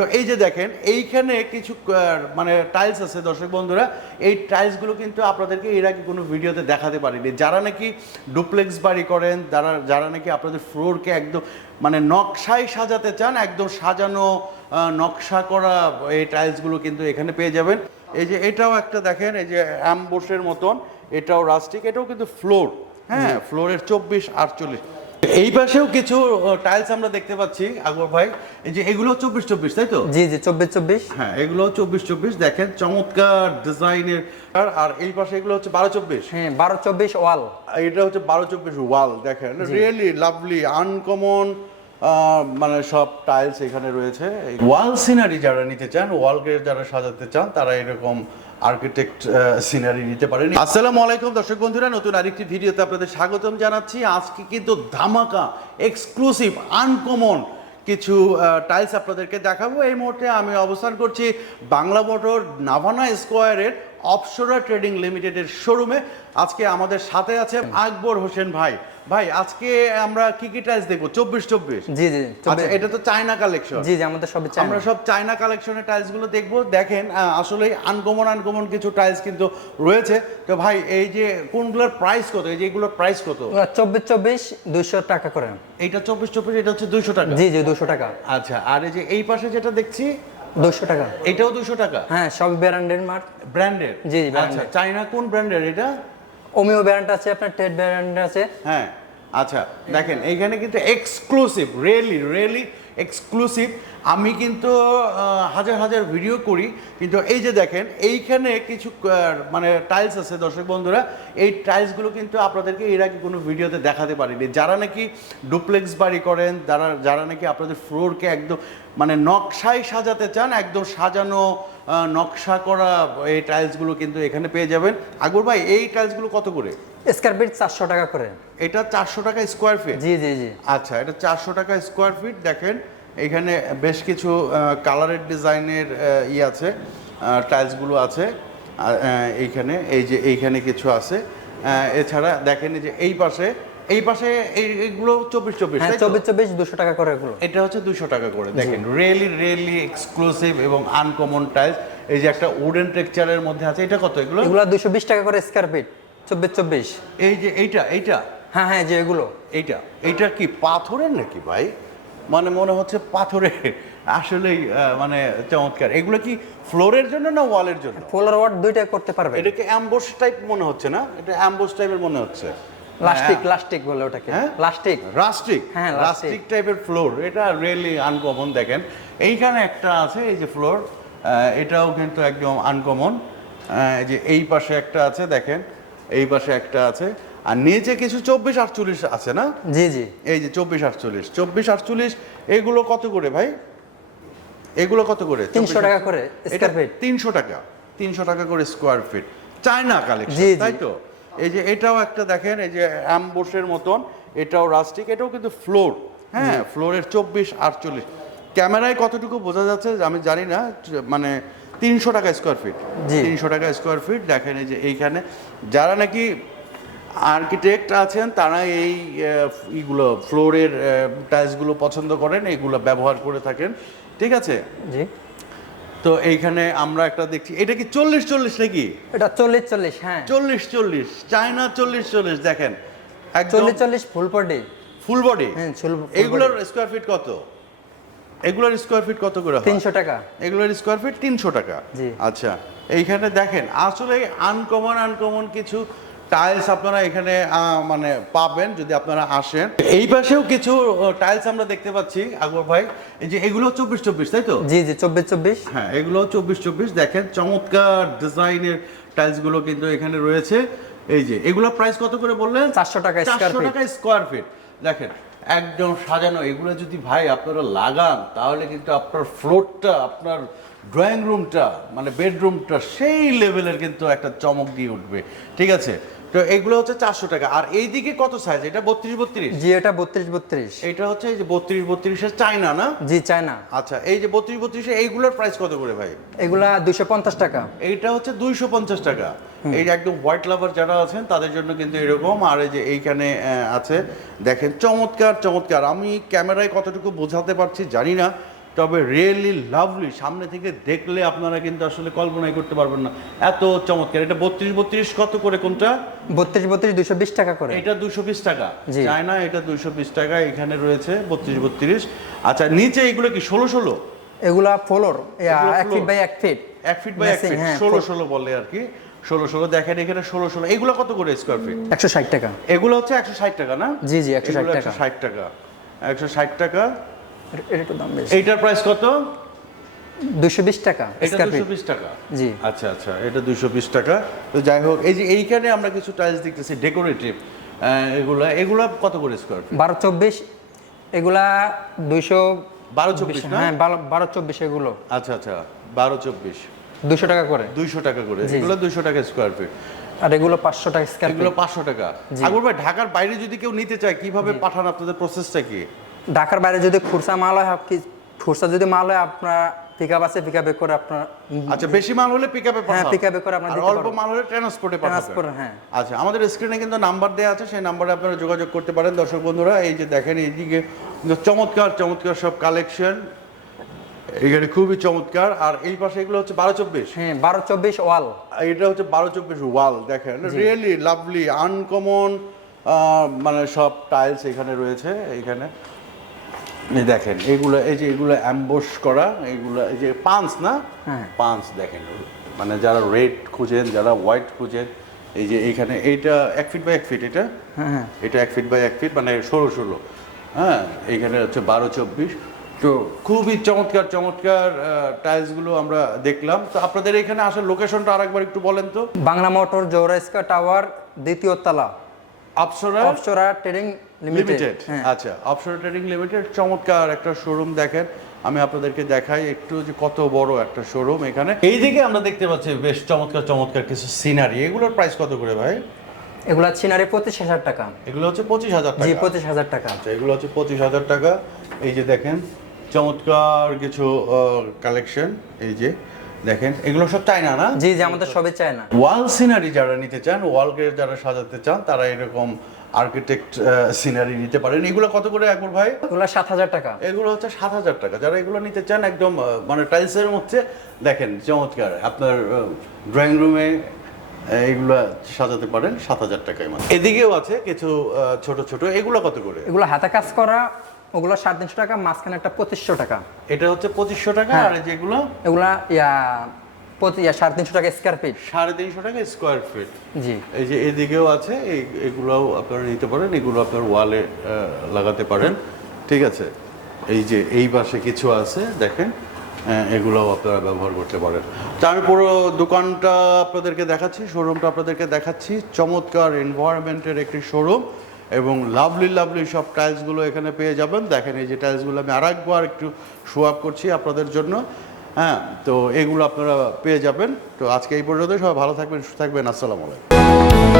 তো এই যে দেখেন এইখানে কিছু মানে টাইলস আছে দর্শক বন্ধুরা। এই টাইলসগুলো কিন্তু আপনাদেরকে এর আগে কোনো ভিডিওতে দেখাতে পারিনি। যারা নাকি ডুপ্লেক্স বাড়ি করেন যারা যারা নাকি আপনাদের ফ্লোরকে একদম মানে নকশায় সাজাতে চান একদম সাজানো নকশা করা এই টাইলসগুলো কিন্তু এখানে পেয়ে যাবেন। এই যে এটাও একটা দেখেন এই যে অ্যাম্বোসের মতন এটাও রাস্টিক এটাও কিন্তু ফ্লোর হ্যাঁ ফ্লোরের চব্বিশ আটচল্লিশ। এই পাশেও কিছু টাইলস আমরা দেখতে পাচ্ছি আকবর ভাই। এই যে এগুলো চব্বিশ চব্বিশ তাই তো? জি জি চব্বিশ চব্বিশ। হ্যাঁ এগুলো চব্বিশ চব্বিশ দেখেন চমৎকার ডিজাইনের। আর- আর এই পাশে এগুলো হচ্ছে বারো চব্বিশ। হ্যাঁ বারো চব্বিশ ওয়াল। এটা হচ্ছে বারো চব্বিশ ওয়াল দেখেন। রিয়েলি লাভলি আনকমন মানে সব টাইলস এখানে রয়েছে। ওয়াল সিনারি যারা নিতে চান ওয়াল ওয়ালকে যারা সাজাতে চান তারা এরকম আর্কিটেক্ট সিনারি নিতে পারেন। আসসালামু আলাইকুম দর্শক বন্ধুরা নতুন আরেকটি ভিডিওতে আপনাদের স্বাগতম জানাচ্ছি। আজকে কিন্তু ধামাকা এক্সক্লুসিভ আনকমন কিছু টাইলস আপনাদেরকে দেখাবো। এই মুহূর্তে আমি অবস্থান করছি বাংলা মোটর নাভানা স্কোয়ারের অপসরা ট্রেডিং লিমিটেডের শোরুমে। আজকে আমাদের সাথে আছে আকবর হোসেন ভাই। ভাই আজকে আমরা কি কি টাইলস দেখব? চব্বিশ চব্বিশ? জি জি আচ্ছা এটা তো চায়না কালেকশন। জি জি আমাদের চাই আমরা সব চায়না কালেকশনের টাইলসগুলো দেখব। দেখেন আসলে আনকমন আনকমন কিছু টাইলস কিন্তু রয়েছে। তো ভাই এই যে কোনগুলোর প্রাইস কত? এই যে এগুলোর প্রাইস কত? চব্বিশ চব্বিশ দুইশো টাকা করে। এইটা চব্বিশ চব্বিশ এটা হচ্ছে দুইশো টাকা? জি জি দুশো টাকা। আচ্ছা আর এই যে এই পাশে যেটা দেখছি দুশো টাকা। এটাও দুশো টাকা? হ্যাঁ সব ব্র্যান্ডের মার্ক ব্র্যান্ডের জি, জি, আচ্ছা। চাইনা কোন ব্র্যান্ডের এটা? ওমিও ব্র্যান্ড আছে আপনার টেড ব্র্যান্ড আছে। হ্যাঁ আচ্ছা দেখেন এইখানে কিন্তু এক্সক্লুসিভ রিয়েলি রিয়েলি এক্সক্লুসিভ আমি কিন্তু হাজার হাজার ভিডিও করি। কিন্তু এই যে দেখেন, এইখানে কিছু মানে টাইলস আছে দর্শক বন্ধুরা। এই টাইলসগুলো কিন্তু আপনাদেরকে এর আগে কোনো ভিডিওতে দেখাতে পারিনি। যারা নাকি ডুপ্লেক্স বাড়ি করেন, যারা যারা নাকি আপনাদের ফ্লোরকে একদম মানে নকশায় সাজাতে চান, একদম সাজানো নকশা করা এই টাইলসগুলো কিন্তু এখানে পেয়ে যাবেন। আকবর ভাই, এই টাইলসগুলো কত করে? স্কোয়ার ফিট চারশো টাকা করে। এটা চারশো টাকা স্কোয়ার ফিট জি জি জি। আচ্ছা এটা চারশো টাকা স্কোয়ার ফিট দেখেন এখানে বেশ কিছু কালারের ডিজাইনের ই আছে টাইলসগুলো আছে এইখানে এই যে এইখানে কিছু আছে। এছাড়া দেখেন যে এই পাশে এই পাশে এইগুলো চব্বিশ চব্বিশ হ্যাঁ? চব্বিশ চব্বিশ দুশো টাকা করে এগুলো। এটা হচ্ছে দুশো টাকা করে। দেখেন রিয়েলি রিয়েলি এক্সক্লুসিভ এবং আনকমন টাইলস এই যে একটা উডেন টেক্সচারের মধ্যে আছে এটা কত এগুলো? এগুলো দুশো বিশ টাকা করে স্কোয়ার ফিট চব্বিশ চব্বিশ। এই যে এইটা এইটা? হ্যাঁ হ্যাঁ যে এগুলো। এইটা? এইটা কি পাথরের নাকি ভাই? মানে মনে হচ্ছে পাথরের। আসলেই মানে চমৎকার। এগুলো কি ফ্লোরের জন্য না ওয়ালের জন্য? ফোলার ওয়ার্ড দুইটা করতে পারবে এটাকে অ্যাম্বোস টাইপ মনে হচ্ছে না? এটা অ্যাম্বোস টাইপের মনে হচ্ছে। লাস্টিক লাস্টিক বলে ওটাকে। হ্যাঁ? লাস্টিক রাস্টিক? হ্যাঁ, রাস্টিক। টাইপের ফ্লোর। এটা রিয়েলি আনকমন দেখেন। এইখানে একটা আছে এই যে ফ্লোর। এটাও কিন্তু একদম আনকমন যে এই পাশে একটা আছে দেখেন। এই পাশে একটা আছে। আর নিচে কিছু চব্বিশ আটচল্লিশ আছে না? জি জি। এই যে চব্বিশ আটচল্লিশ। চব্বিশ আটচল্লিশ এগুলো কত করে ভাই? এগুলো কত করে? তিনশো টাকা করে ফিট তিনশো টাকা। তিনশো টাকা করে স্কোয়ার ফিট চায়না কালেকশন। তাই তো? এই যে এটাও একটা দেখেন এই যে অ্যাম্বোসের মতন এটাও রাস্টিক এটাও কিন্তু ফ্লোর হ্যাঁ ফ্লোরের চব্বিশ আটচল্লিশ। ক্যামেরায় কতটুকু বোঝা যাচ্ছে আমি জানি না মানে তিনশো টাকা স্কোয়ার ফিট জি। তিনশো টাকা স্কোয়ার ফিট দেখেন যে এইখানে। যারা নাকি আর্কিটেক্ট আছেন তারা এই ইগুলো ফ্লোরের টাইলসগুলো পছন্দ করেন এইগুলো ব্যবহার করে থাকেন। ঠিক আছে? জি। তো এইখানে আমরা একটা দেখছি এটা কি চল্লিশ চল্লিশ নাকি? এটা চল্লিশ চল্লিশ হ্যাঁ। চল্লিশ চল্লিশ চায়না চল্লিশ চল্লিশ দেখেন। চল্লিশ চল্লিশ ফুল পডি ফুল বডি হ্যাঁ এগুলোর স্কোয়ার ফিট কত? এগুলোর স্কোয়ার ফিট কত করে তিনশো টাকা। এগুলোর স্কোয়ার ফিট তিনশো টাকা। আচ্ছা এইখানে দেখেন আসলে আনকমন আনকমন কিছু টাইলস আপনারা এখানে মানে পাবেন যদি আপনারা আসেন। এই পাশেও কিছু টাইলস আমরা দেখতে পাচ্ছি আকবর ভাই। এই যে এগুলো চব্বিশ চব্বিশ তাই তো? জি জি চব্বিশ চব্বিশ। হ্যাঁ এগুলো চব্বিশ চব্বিশ। দেখেন চমৎকার ডিজাইনের টাইলসগুলো কিন্তু এখানে রয়েছে। এই যে এগুলো প্রাইস কত করে বললেন? 400 টাকা চারশো টাকা স্কোয়ার ফিট দেখেন একদম সাজানো এগুলো যদি ভাই আপনারা লাগান তাহলে কিন্তু আপনার ফ্লোরটা আপনার ড্রয়িং রুমটা মানে বেডরুমটা সেই লেভেলের কিন্তু একটা চমক দিয়ে উঠবে। ঠিক আছে? তো এগুলো হচ্ছে চারশো টাকা। আর এইদিকে কত সাইজ এটা বত্রিশ বত্রিশ? জি এটা বত্রিশ বত্রিশ। এটা হচ্ছে এই যে বত্রিশ বত্রিশের চাইনা না? জি চায়না। আচ্ছা এই যে বত্রিশ বত্রিশে এইগুলোর প্রাইস কত করে ভাই? এগুলা দুশো পঞ্চাশ টাকা। এইটা হচ্ছে দুইশো পঞ্চাশ টাকা। এই যে একদম হোয়াইট লাভার যারা আছেন তাদের জন্য কিন্তু এরকম। আর এই যে এইখানে আছে দেখেন চমৎকার চমৎকার। আমি ক্যামেরায় কতটুকু বোঝাতে পারছি জানি না তবে রিয়েলি লাভলি সামনে থেকে দেখলে আপনারা কিন্তু আসলে কল্পনাই করতে পারবেন না। এত চমৎকার। এটা বত্রিশ বত্রিশ কত করে কোনটা? বত্রিশ বত্রিশ দুশো বিশ টাকা করে। এটা দুশো বিশ টাকা। চায়না এটা দুশো বিশ টাকা। এখানে রয়েছে বত্রিশ বত্রিশ। আচ্ছা নিচে এগুলো কি ষোলো ষোলো? এগুলা ফ্লোর এক ফিট বাই এক ফিট এক ফিট বাই এক ফিট হ্যাঁ, ষোলো ষোলো বলে আর কি। ষোলো ষোলো দেখেন এখানে ষোলো ষোলো। এগুলো কত করে স্কোয়ার ফিট একশো ষাট টাকা। এগুলো হচ্ছে একশো ষাট টাকা না? জি, জি, 160 এগুলো টাকা। 160 টাকা। একশো ষাট টাকা। এর- এর একটু দাম বেশি। এইটার প্রাইস কত? দুশো বিশ টাকা এটা দুশো বিশ টাকা? জি। আচ্ছা আচ্ছা এটা দুশো বিশ টাকা। তো যাই হোক এই যে এইখানে আমরা কিছু টাইলস দেখতেছি ডেকোরেটিভ এগুলা। এগুলা কত করে স্কোয়ার ফিট বারো চব্বিশ এগুলা দুইশো বারো চব্বিশ হ্যাঁ বারো চব্বিশ এগুলো। আচ্ছা আচ্ছা বারো চব্বিশ। দুশো টাকা করে। দুইশো টাকা করে। এগুলো দুইশো টাকা স্কোয়ার ফিট আর এগুলো পাঁচশো টাকা স্কোয়ার এগুলো পাঁচশো টাকা। ভাই ঢাকার বাইরে যদি কেউ নিতে চায় কীভাবে পাঠান আপনাদের প্রসেসটা কি? ঢাকার বাইরে যদি খুরসা মাল হয় কি খুরসা যদি মাল হয় আপনার পিক আপ আছে পিক আপে করে আপনার আচ্ছা বেশি মাল হলে পিকআপে হ্যাঁ, pick up এ করে আপনারা অল্প মাল হলে ট্রান্সপোর্টে ট্রান্সফার পাঠাবেন। হ্যাঁ। আচ্ছা আমাদের স্ক্রিনে কিন্তু নাম্বার দেওয়া আছে সেই নাম্বারে আপনারা যোগাযোগ করতে পারেন। দর্শক বন্ধুরা এই যে দেখেন এইদিকে চমৎকার চমৎকার সব কালেকশন এখানে খুবই চমৎকার। আর এই পাশে এগুলো হচ্ছে বারো চব্বিশ। হ্যাঁ বারো চব্বিশ ওয়াল। এটা হচ্ছে বারো চব্বিশ ওয়াল দেখেন। রিয়েলি লাভলি আনকমন মানে সব টাইলস এখানে রয়েছে এইখানে এই দেখেন এগুলো এই যে এগুলো অ্যাম্বোস করা এগুলো এই যে পাঁচ না? হ্যাঁ। পাঁচ দেখেন মানে যারা রেড খুঁজেন যারা হোয়াইট খুঁজেন এই যে এইখানে এইটা এক ফিট বাই এক ফিট এটা? হ্যাঁ হ্যাঁ। এটা এক ফিট বাই এক ফিট মানে ষোলো ষোলো। হ্যাঁ এইখানে হচ্ছে বারো চব্বিশ। তো খুবই চমৎকার চমৎকার টাইলসগুলো আমরা দেখলাম। তো আপনাদের এখানে আসার লোকেশনটা আরেকবার একটু বলেন তো। বাংলা মোটর জৌরাইস্কা টাওয়ার দ্বিতীয় তলা। আপসরা অপসরা ট্রেডিং লিমিটেড আচ্ছা। অপসরা ট্রেডিং লিমিটেড চমৎকার একটা শোরুম দেখেন। আমি আপনাদেরকে দেখাই একটু যে কত বড় একটা শোরুম এখানে। এইদিকে আমরা দেখতে পাচ্ছি বেশ চমৎকার চমৎকার কিছু সিনারি এগুলোর প্রাইস কত করে ভাই? এগুলা ছিনারে পঁচিশ হাজার টাকা। এগুলো হচ্ছে পঁচিশ হাজার জি টাকা। পঁচিশ হাজার টাকা। আচ্ছা এগুলো হচ্ছে পঁচিশ হাজার টাকা। এই যে দেখেন চমৎকার কিছু কালেকশন এই যে দেখেন এগুলো সব চায়না না? জি জি আমাদের সবই চায় না ওয়াল সিনারি যারা নিতে চান ওয়াল ওয়ালকে যারা সাজাতে চান তারা এরকম আর্কিটেক্ট সিনারি নিতে পারেন। এগুলো কত করে একবার ভাই? এগুলা সাত হাজার টাকা। এগুলো হচ্ছে সাত হাজার টাকা। যারা এগুলো নিতে চান একদম মানে টাইলসের মধ্যে দেখেন চমৎকার। আপনার ড্রয়িং রুমে এইগুলো সাজাতে পারেন সাত হাজার টাকায় মাত্র। এদিকেও আছে কিছু ছোট ছোট। এগুলো কত করে? এগুলো হাতে কাজ করা ওগুলো সাড়ে তিনশো টাকা মাঝখানে একটা পঁচিশশো টাকা। এটা হচ্ছে পঁচিশশো টাকা হ্যাঁ। আর যেগুলো? এগুলা ইয়া সাড়ে তিনশো টাকা স্কোয়ার ফিট সাড়ে তিনশো টাকা স্কোয়ার ফিট জি। এই যে এদিকেও আছে এই এগুলোও আপনারা নিতে পারেন এগুলো আপনার ওয়ালে লাগাতে পারেন। ঠিক আছে? এই যে এই পাশে কিছু আছে দেখেন এগুলোও আপনারা ব্যবহার করতে পারেন। তো আমি পুরো দোকানটা আপনাদেরকে দেখাচ্ছি শোরুমটা আপনাদেরকে দেখাচ্ছি। চমৎকার এনভায়রনমেন্টের একটি শোরুম এবং লাভলি লাভলি সব টাইলসগুলো এখানে পেয়ে যাবেন। দেখেন এই যে টাইলসগুলো আমি আরেকবার একটু শো আপ করছি আপনাদের জন্য। হ্যাঁ তো এগুলো আপনারা পেয়ে যাবেন। তো আজকে এই পর্যন্ত সবাই ভালো থাকবেন, সুস্থ থাকবেন। আসসালামু আলাইকুম।